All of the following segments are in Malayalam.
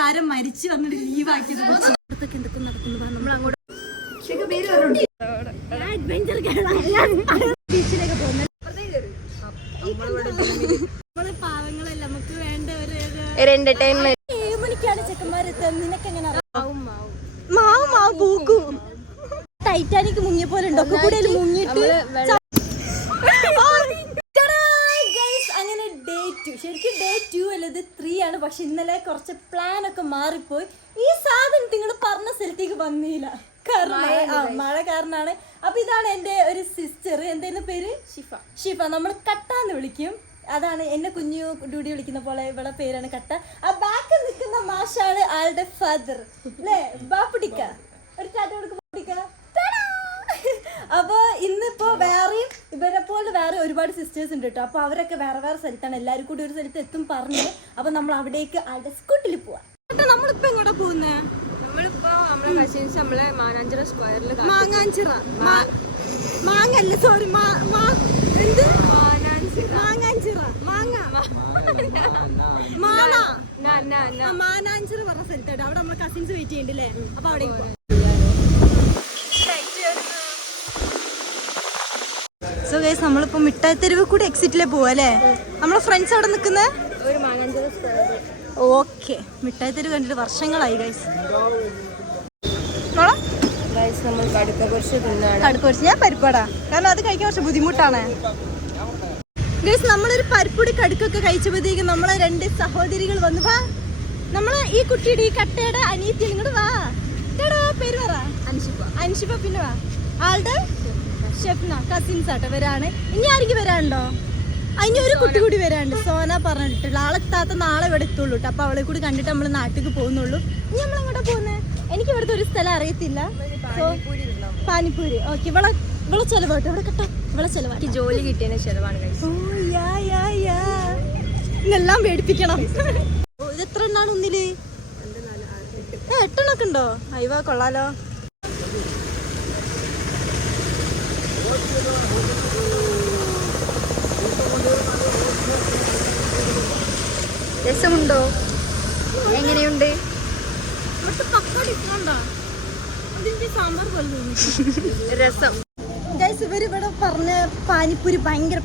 താരം മരിച്ചു വന്നിട്ട് ലീവാക്കിയത് എന്തൊക്കെ നടക്കുന്നു നമ്മളങ്ങോട്ട് ബീച്ചിലേക്ക് പോകുന്നത് പാവങ്ങളല്ല നമുക്ക് വേണ്ട ഒരു എന്റർടൈൻമെന്റ്. 7 മണിക്കാണ് ചെക്കന്മാരെത്തുക. നിനക്ക് എങ്ങനെ ടൈറ്റാനിക് മുങ്ങിയ പോലെ ഉണ്ടോ കൂടെ മുങ്ങിയിട്ട് അങ്ങനെ ഡേ 2. ശരിക്കും ഡേ 2 അല്ല, ഇത് 3 ആണ്. പക്ഷെ ഇന്നലെ കുറച്ച് പ്ലാൻ ഒക്കെ മാറിപ്പോയി. ഈ സാധനം നിങ്ങൾ പറഞ്ഞ സ്ഥലത്തേക്ക് വന്നില്ല, കാരണം മഴ കാരണമാണ്. അപ്പൊ ഇതാണ് എൻ്റെ ഒരു സിസ്റ്റർ, എന്തായിരുന്നു പേര്? ഷിഫ. നമ്മൾ കട്ടാന്ന് വിളിക്കും. അതാണ് എന്നെ കുഞ്ഞു ഡ്യൂട്ടി വിളിക്കുന്ന പോലെ ഇവിടെ പേരാണ് കട്ട. ആ ബാക്കിൽ നിൽക്കുന്ന മാഷാണ് ആളുടെ ഫാദർ അല്ലേ, ബാപ്പുടിക്ക. ഒരു ടാറ്റ കൊടുക്കുമ്പോ. അപ്പൊ ഇന്നിപ്പോ വേറെയും ഇവരെ പോലെ വേറെ ഒരുപാട് സിസ്റ്റേഴ്സ് ഉണ്ട് കേട്ടോ. അപ്പൊ അവരൊക്കെ വേറെ വേറെ സ്ഥലത്താണ്, എല്ലാവരും കൂടി ഒരു സ്ഥലത്ത് എത്തും പറഞ്ഞു. അപ്പൊ നമ്മൾ അവിടേക്ക് ആളുടെ സ്കൂട്ടിൽ പോവാ. നമ്മളിപ്പോ എങ്ങോട്ടാ പോകുന്നേ? നമ്മളിപ്പോ നമ്മളെ കസിൻസ് നമ്മളെ മാനാഞ്ചിറ സ്ക്വയറിൽ മാങ്ങല്ല, സോറി എന്ത് മാനാഞ്ചിറ പറഞ്ഞ സ്ഥലത്തോട്ട് അവിടെ നമ്മളെ കസിൻസ് വെയിറ്റ് ചെയ്യണ്ടല്ലേ. അപ്പൊ അവിടേക്ക് പോവാം. സോ ഗൈസ് നമ്മളിപ്പോ മിഠായി തെരുവ് കൂടി എക്സിറ്റിലേ പോവാ അല്ലേ? നമ്മളെ ഫ്രണ്ട്സ് അവിടെ നിൽക്കുന്നത് ഓക്കെ. മിഠായി തെരുവ് കണ്ടിട്ട് വർഷങ്ങളായി ഗൈസ്. നമ്മൾ കടുക്കപ്പൊരിച്ച് ഞാൻ പരിപ്പാടാ, കാരണം അത് കഴിക്കാൻ കുറച്ച് ബുദ്ധിമുട്ടാണ് ഗൈസ്. നമ്മളൊരു പരിപ്പൊടി കടുക്കൊക്കെ കഴിച്ചപ്പോഴത്തേക്കും നമ്മളെ 2 സഹോദരികൾ വന്നു. വാ, നമ്മളെ ഈ കുട്ടിയുടെ ഈ കട്ടയുടെ അനിയത്തി ഇങ്ങോട്ട് വാ. പേര് പറ. അൻഷിഫ. പിന്നെ വാ, ആളുടെ ഷെഫ്ന. കസിൻസ് ആട്ടോ വരാണ്. ഇനി ആരെങ്കിലും വരാനുണ്ടോ? അതിന് ഒരു കുട്ടി കൂടി വരാനുണ്ട്, സോന പറഞ്ഞിട്ടുള്ള. ആളെത്താത്ത നാളെ ഇവിടെ എത്തുള്ളൂ കേട്ടോ. അപ്പൊ അവളെ കൂടി കണ്ടിട്ട് നമ്മൾ നാട്ടിലേക്ക് പോകുന്നുള്ളൂ. ഇനി നമ്മൾ എങ്ങോട്ടാ പോകുന്നത്? എനിക്ക് ഇവിടുത്തെ ഒരു സ്ഥലം അറിയത്തില്ല. പാനിപ്പൂരി. ഓക്കെ. ഇവളെ ചെലവാട്ടോ, ഇവിടെ കേട്ടോ. ഇവളെ ചെലവാക്കി ജോലി കിട്ടിയതിന് ചെലവാണ്. ഇന്നെല്ലാം പേടിപ്പിക്കണം. ഇത് എത്ര എണ്ണാണ് ഒന്നില്? 8 എണ്ണൊക്കെ ഉണ്ടോ? അയ്യോ കൊള്ളാലോ. രസമുണ്ടോ? എങ്ങനെയുണ്ട്? രസം. ഇവരിവിടെ പറഞ്ഞ പാനിപ്പൂരി ഭയങ്കര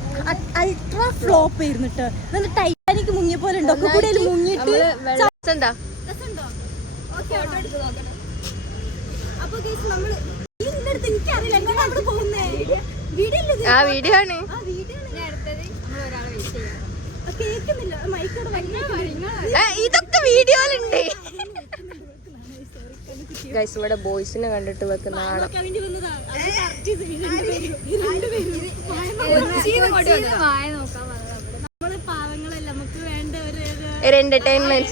അൾട്രാ ഫ്ലോപ്പ് ആയിരുന്നു കേട്ടോ. എന്നിട്ട് ടൈറ്റാനിക് മുങ്ങിയ പോലെ ഉണ്ടോ കൂടെ മുങ്ങിയിട്ട്. അപ്പൊ നമ്മള് എനിക്കറിയില്ല എങ്ങനെ അവിടെ പോകുന്നേ. വീഡിയോ ആണ്. കേൾക്കുന്നില്ല, ഇതൊക്കെ വീഡിയോയിലുണ്ട്. ഗൈസ് ഇവിടെ ബോയ്സിനെ കണ്ടിട്ട് വെക്കുന്ന ആളെ നമ്മള് പാവങ്ങളല്ല, നമുക്ക് വേണ്ട ഒരു എന്റർടൈൻമെന്റ്.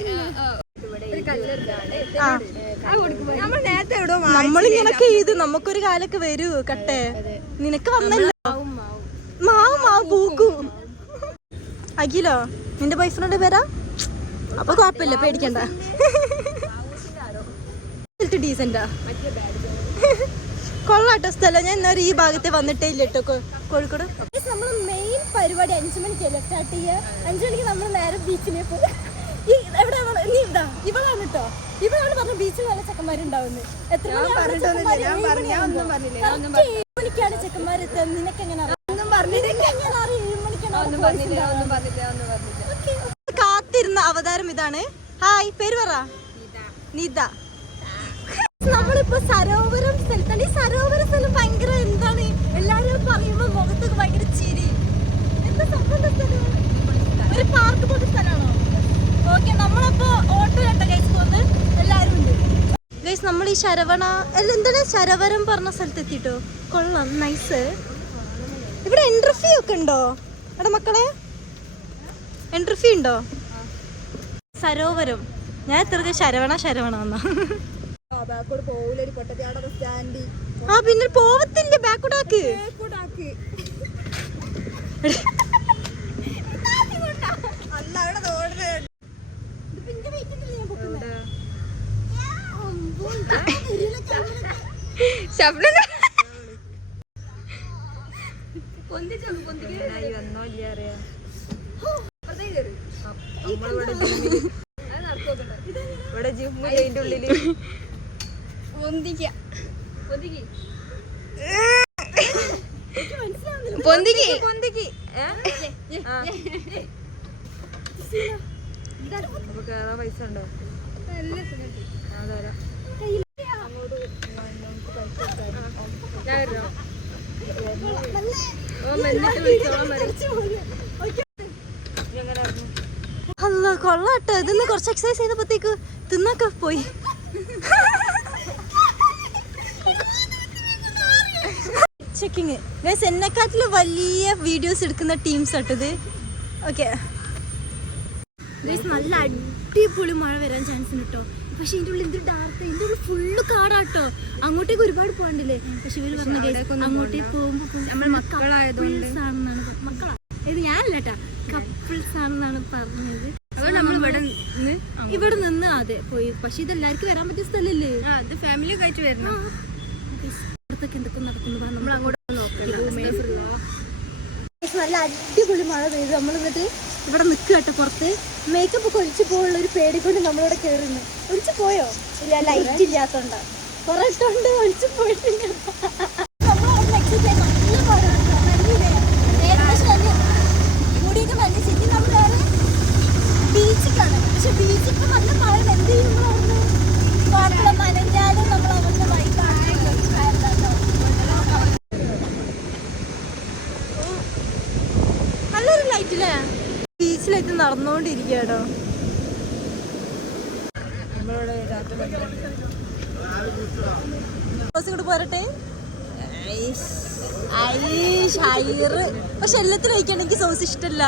നമ്മളിങ്ങനൊക്കെ ചെയ്ത് നമുക്കൊരു കാലൊക്കെ വരൂ കട്ടെ. നിനക്ക് വന്നല്ലോ. മാവ് പൂക്കൂ. അഖിലോ നിന്റെ ബോയ്ഫ്രണ്ട് പേരാ? അപ്പൊ കുഴപ്പമില്ല, പേടിക്കണ്ട. ഡീസന്റാ, കൊള്ളാട്ടോ സ്ഥലം. ഞാൻ ഇന്നൊരു ഈ ഭാഗത്തെ വന്നിട്ടേ ഇല്ല കേട്ടോ കോഴിക്കോട്. നമ്മൾ മെയിൻ പരിപാടി 5 മണിക്കല്ലേ സ്റ്റാർട്ട് ചെയ്യുക. 5 മണിക്ക് നമ്മൾ നേരെ ബീച്ചിലേക്ക് പോകും. എവിടെ നീ ഇതാ ഇവളാണ് കേട്ടോ. ഇവളാണ് പറഞ്ഞ ബീച്ചിൽ നല്ല ചെക്കന്മാരുണ്ടാവുന്നത്. എത്ര മണിക്കാണ് ചെക്കന്മാരെത്തുക? നിനക്ക് എങ്ങനെ കാത്തിരുന്ന അവതാരം ഇതാണ്. ഹായ്, പേര് പറ. നിത. നമ്മളിപ്പോ സരോവരം സ്ഥലത്താണ്. ഈ സരോവര സ്ഥലം ഭയങ്കര എന്താണ്, എല്ലാരും പറയുമ്പോ മുഖത്തൊക്കെ ഭയങ്കര ചിരി. എന്താ സംഭവം? ഒരു പാർക്ക് പോലത്തെ സ്ഥലമാണോ? ഓക്കെ. നമ്മളപ്പോ ഓട്ടോ കേട്ടോ ഗൈസ് പോകുന്നത്. എല്ലാരും ഉണ്ട് ഗൈസ്. നമ്മൾ ഈ ശരവണ എന്താണ് ശരവരം പറഞ്ഞ സ്ഥലത്ത് എത്തിട്ടോ. കൊള്ളാം, നൈസ്. ഇവിടെ എൻട്രി ഫീ ഒക്കെ ഉണ്ടോ? അവിടെ മക്കളെ എൻട്രി ഫീ ഉണ്ടോ? സരോവരം. ഞാൻ എത്ര ശരവണ എന്നാ. ആ പിന്നെ പോവത്തിന്റെ ബാക്കോട്ടാക്ക്. ഇവിടെ അതിന്റെ ഉള്ളില് കേറാൻ പൈസ ഉണ്ടോ? അല്ല കൊള്ളാട്ടോ. ഇതൊന്ന് കുറച്ച് എക്സസൈസ് ചെയ്തപ്പോഴത്തേക്ക് തിന്നൊക്കെ പോയി. ചെക്കിങ് എന്നെക്കാട്ടില് വലിയ വീഡിയോസ് എടുക്കുന്ന ടീംസ് ആട്ടത്. ഓക്കെ, നല്ല അടിപൊളി മഴ വരാൻ ചാൻസ് ഉണ്ട് കേട്ടോ. പക്ഷെ ഇതിന്റെ ഉള്ളിൽ എന്ത് ഡാർക്ക്, ഇതിന്റെ ഉള്ളിൽ ഫുള്ള് കാടാട്ടോ. അങ്ങോട്ടേക്ക് ഒരുപാട് പോകണ്ടല്ലേ. പക്ഷെ ഇവര് പറഞ്ഞു അങ്ങോട്ടേക്ക് പോകുമ്പോ നമ്മൾ മക്കളായതുകൊണ്ട് മക്കളാ ഇത് ഞാനല്ല കേട്ടാ, കപ്പിൾസ് ആണെന്നാണ് പറഞ്ഞത്. നമ്മൾ ഇവിടെ നിന്ന് അതെ പോയി. പക്ഷെ ഇത് എല്ലാവർക്കും വരാൻ പറ്റിയ സ്ഥലല്ലേ, അത് ഫാമിലി ഒക്കെ ആയിട്ട് വരണം. പുറത്തൊക്കെ എന്തൊക്കെ നടക്കുന്നു നമ്മൾ അങ്ങോട്ട് നോക്കാം. നല്ല അടിപൊളി മഴ പെയ്തു. നമ്മൾ എന്നിട്ട് ഇവിടെ നിൽക്കുക കേട്ടോ പുറത്ത്. മേക്കപ്പ് ഒക്കെ ഒലിച്ചു പോയുള്ള ഒരു പേടി കൊണ്ട് നമ്മളിവിടെ കയറുന്നു. ഒലിച്ചു പോയോ? ഇല്ല, ലൈറ്റ് ഇല്ലാത്തോണ്ടാ. കുറെ ഇട്ടുണ്ട് ഒലിച്ചു പോയിട്ടില്ല. ബീച്ചിക്കാണ്. പക്ഷെ ബീച്ചിക്ക് നല്ല മഴ എന്ത് ചെയ്യുന്നു നനഞ്ഞാലും നമ്മൾ അവരുടെ നല്ലൊരു ലൈറ്റില്ലേ. ബീച്ചിലേക്ക് നടന്നുകൊണ്ടിരിക്കട്ടോ. ഇങ്ങോട്ട് പോരട്ടെ. പക്ഷെ എല്ലാത്തിനും കഴിക്കണം. എനിക്ക് സോസ് ഇഷ്ടല്ല,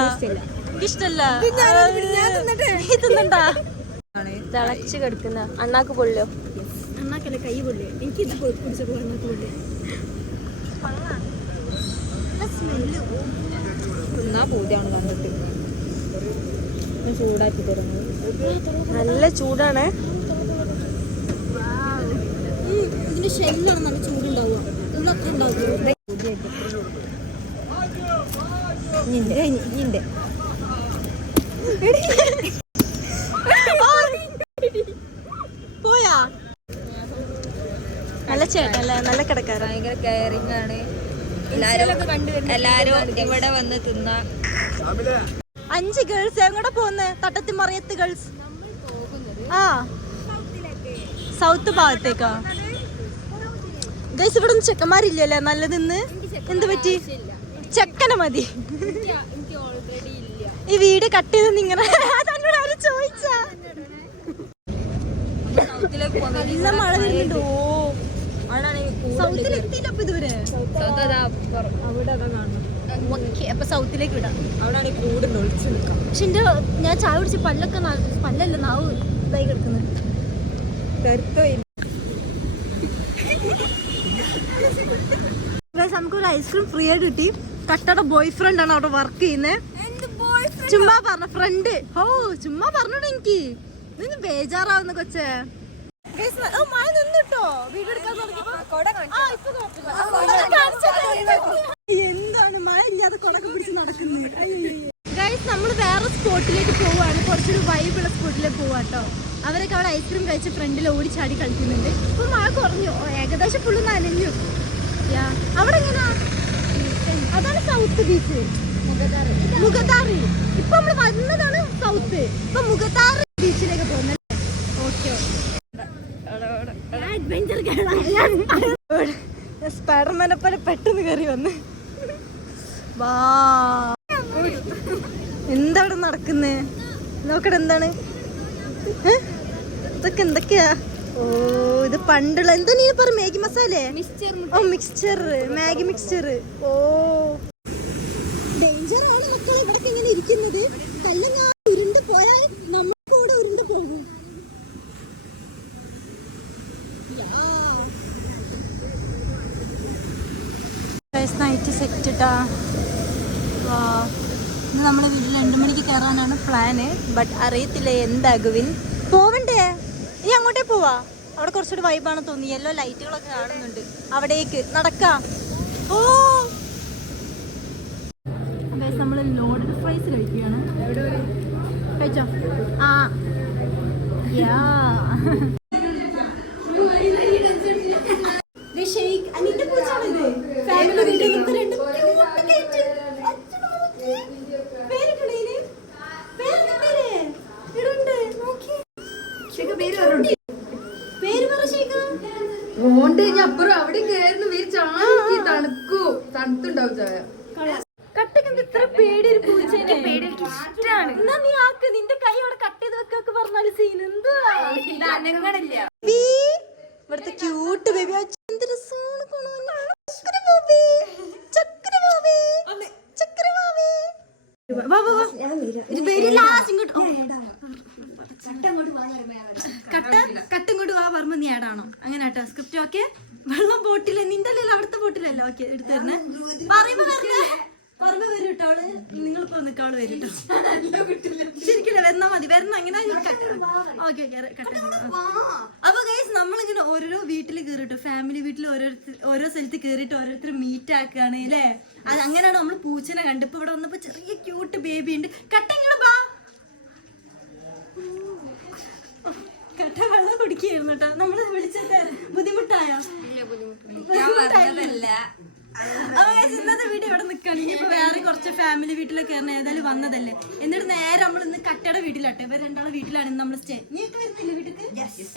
എനിക്കിഷ്ടല്ല. തിളച്ച് കിടക്കുന്ന അണ്ണാക്ക് പൊള്ളിയോ? അണ്ണാക്കല്ലേ, കൈ പൊള്ളിയോ? എനിക്ക് ഇത് കുടിച്ചപ്പോ അണ്ണാക്ക് പൊള്ളിയോ? ചൂടാക്കി തരുന്നത് നല്ല ചൂടാണ്. ഇതിന്റെ ഷെല്ലാണ് നല്ല ചൂടുണ്ടാവുക. ഇതിനൊക്കെ ഉണ്ടാവും. പോയാ നല്ല ചേട്ടല്ലേ, നല്ല കിടക്കാറ്. ഭയങ്കര കെയറിംഗ് ആണ്. എല്ലാരും ഇവിടെ വന്ന് തിന്ന. 5 ഗേൾസ് എങ്ങോട്ടാ പോകുന്നത്? തട്ടത്തി മറിയത്ത് ഗേൾസ്. ആ, സൗത്ത് ഭാഗത്തേക്കാ. ഗൈസ് ഇവിടെ ഒന്നും ചെക്കന്മാരില്ലല്ലേ നല്ലതെന്ന്. എന്ത് പറ്റി? ചെക്കനെ മതി. ഈ വീട് കട്ട് ചെയ്ത് ഇങ്ങനെ തന്നോട് ആരും ചോദിച്ചാ. നല്ല മഴ വരുന്നുണ്ട്. ഓ, സൗത്തിലെത്തിയില്ല അപ്പൊ ഇതുവരെ. അപ്പൊ സൗത്തിലേക്ക് വിടാം. അവിടെ കൂടുതൽ ഒളിച്ചു നിൽക്കാം. പക്ഷെ ഞാൻ ചായ കുടിച്ച് പല്ലൊക്കെ പല്ലല്ല നാവ് ഇതായി കിടക്കുന്നത്. നമുക്കൊരു ഐസ്ക്രീം ഫ്രീ ആയിട്ട് കിട്ടി. കട്ടയുടെ ബോയ് ഫ്രണ്ട് ആണ് അവിടെ വർക്ക് ചെയ്യുന്നത്. ചുമ്മാ പറഞ്ഞ ഫ്രണ്ട്. ഓ, ചുമ്മാ പറഞ്ഞോട്ടെ. എനിക്ക് നിന്ന് ബേജാറാവുന്ന കൊച്ചേ. മഴ നിന്നിട്ടോ. എന്താണ് മഴ ഇല്ലാതെ കൊടക്കം പിടിച്ച് നടക്കുന്നത്? ഗൈസ്, നമ്മൾ വേറെ സ്പോട്ടിലേക്ക് പോവാണ്. കുറച്ചൊരു വൈബുള്ള സ്പോട്ടിലേക്ക് പോവാട്ടോ. അവരൊക്കെ അവിടെ ഐസ്ക്രീം കഴിച്ച് ഫ്രണ്ടിൽ ഓടിച്ചാടി കളിക്കുന്നുണ്ട്. ഇപ്പൊ മഴ കുറഞ്ഞു, ഏകദേശം ഫുള്ള് നനഞ്ഞു. അവിടെ എങ്ങനാ? അതാണ് സൗത്ത് ബീച്ച്, മുഗതാറി. ഇപ്പൊ നമ്മള് വന്നതാണ് സൗത്ത്. ഇപ്പൊ മുഗതാറി ബീച്ചിലേക്ക് പോകുന്നത്. ഓക്കെ, സ്പൈഡർമാനെ പോലെ പെട്ടെന്ന് കയറി വന്ന്. വാ, എന്താണ് നടക്കുന്നേ? നോക്കട്ടെ എന്താണ് ഇതൊക്കെ? എന്തൊക്കെയാ? ഓ, ഇത് പണ്ടുള്ള എന്താ നീ പറ? മാഗി മസാലേ? ഓ, മിക്സ്ചർ, മാഗി മിക്സ്ചർ. ഓ, ഡേഞ്ചർ ആണ് മക്കൾ ഇവിടെ ഇങ്ങനെ ഇരിക്കുന്നത്. കല്ലെങ്ങാ ഉരുണ്ട് പോയാൽ നമ്മൾ കൂടെ ഉരുണ്ട് പോകും. നൈറ്റ് സെറ്റ് ഇട്ടാ. ഇന്ന് നമ്മളെ വീട്ടിൽ 2 മണിക്ക് കയറാനാണ് പ്ലാന്. ബട്ട് അറിയത്തില്ല എന്താകുവിൻ. പോവണ്ടേ? ഈ അങ്ങോട്ടേ പോവാ. അവിടെ കുറച്ചുകൂടി വൈബാണ് തോന്നി. യെല്ലോ ലൈറ്റുകളൊക്കെ കാണുന്നുണ്ട്. അവിടേക്ക് നടക്കാം. ഓ, നമ്മൾ ലോഡഡ് ഫ്രൈസ് കഴിക്കുകയാണ്. കഴിച്ചോ? ആ, യാ അനിന്റെ പൂച്ചാണിത്. ഫാമിലി വീട്ടിൽ നിന്ന് രണ്ട് cute cat. അച്ഛനെ നോക്കി. പേരിട്ടില്ലേ ഇതിന്? പേരെന്താ പേര്? ഇടുണ്ട്. നോക്കി. പേര് പറ ഷേഖ്. അപ്പുറം അവിടെ കയറുന്നു തണുക്കൂ തണുത്തുണ്ടാവും ചായ. കട്ടക്കെന്ത് ഇത്ര പേടി ഒരു പൂച്ചേനെ? എന്നാ നീ ആക്ക് നിന്റെ കൈ അവിടെ കട്ട് ചെയ്ത് വെക്കൊക്കെ പറഞ്ഞാല് സീൻ എന്തുവാ? ഇവിടുത്തെ ക്യൂട്ട് ബേബി എന്ത് രസമാണ് കാണാൻ. ചക്കര ബോബി, ചക്കര ബോബി, ചക്കര ബോബി. വാ വാ വാ. ഇത് പേര് ലാസ്റ്റ് ഇങ്ങോട്ട്. കട്ട് ഇങ്ങോട്ട് വാ പറഞ്ഞ നീ ആടാണോ? അങ്ങനെ കേട്ടോ സ്ക്രിപ്റ്റ്. ഓക്കെ. വെള്ളം ബോട്ടില് നിന്റെ അല്ലല്ലോ അവിടുത്തെ ബോട്ടിലല്ലോ. ഓക്കെ എടുത്തു തരണേ. പറയുമ്പോ വരണേ. പറയുമ്പോ വരും കേട്ടോ അവള്. നിങ്ങളിപ്പോ നിൽക്ക അവള് വരും കേട്ടോ. ശരിക്കില്ല വരുന്നാ മതി. വരണം അങ്ങനെ. Okay okay. അപ്പൊ ഗൈസ് നമ്മളിങ്ങനെ ഓരോരോ വീട്ടിൽ കേറിട്ടോ. ഫാമിലി വീട്ടിൽ ഓരോ സ്ഥലത്ത് കേറിയിട്ട് ഓരോരുത്തർ മീറ്റ് ആക്കുകയാണ് അല്ലേ? അത് അങ്ങനെയാണ് നമ്മൾ പൂച്ചനെ കണ്ടപ്പോ ഇവിടെ വന്നപ്പോ ചെറിയ ക്യൂട്ട് ബേബി ഉണ്ട്. കട്ടിങ്ങനെ ബാ. കട്ട വെള്ളം കുടിക്കായിരുന്നു കേട്ടോ. നമ്മള് വിളിച്ചത് ബുദ്ധിമുട്ടായോ? ഇന്നത്തെ വീഡിയോ ഇവിടെ നിൽക്കാണ്. ഇനിയിപ്പോ വേറെ കുറച്ച് ഫാമിലി വീട്ടിലൊക്കെ ഏതായാലും വന്നതല്ലേ. എന്നിട്ട് നേരെ നമ്മൾ ഇന്ന് കട്ടയുടെ വീട്ടിലാട്ടെ. ഇവർ രണ്ടാളെ വീട്ടിലാണ് ഇന്ന് നമ്മൾ സ്റ്റേ. നീയൊക്കെ വരുന്നില്ല വീട്ടിൽ?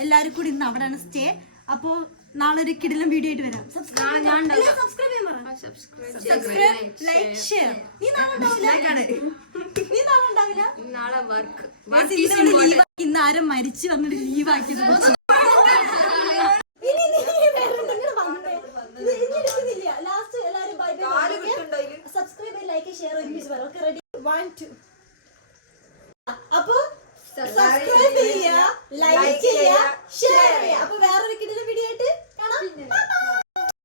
എല്ലാരും കൂടി ഇന്ന് അവിടെയാണ് സ്റ്റേ. അപ്പോ നാളെ ഒരു കിടിലം വീഡിയോ ആയിട്ട് വരാം. Subscribe like share. നീ നാളെ ഉണ്ടാവില്ല. ഇന്ന് ആരും മരിച്ചു വന്നിട്ട് ലീവാക്കിയത്. സബ്സ്ക്രൈബ് ലൈക്ക് ഷെയർ ഒരുമിച്ച് പറ. Okay ready 1 2. അപ്പൊ സബ്സ്ക്രൈബ് ചെയ്യാ.